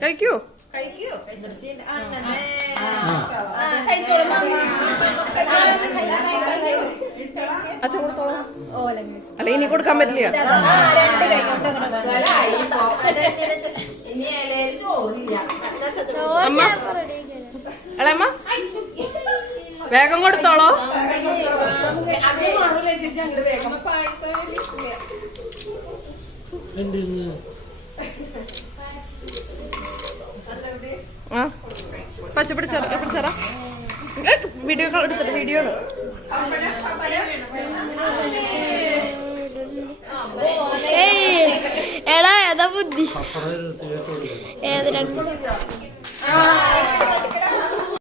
കഴിക്കൂ അച്ഛൻ കൊടുത്തോളൂ. അല്ല ഇനി കൊടുക്കാൻ പറ്റില്ല. അമ്മ വേഗം കൊടുത്തോളോ. ആ പച്ച പിടിച്ചാറ വീഡിയോ എടുത്തിട്ട് വീഡിയോ എടാ ഏതാ ബുദ്ധി ഏത്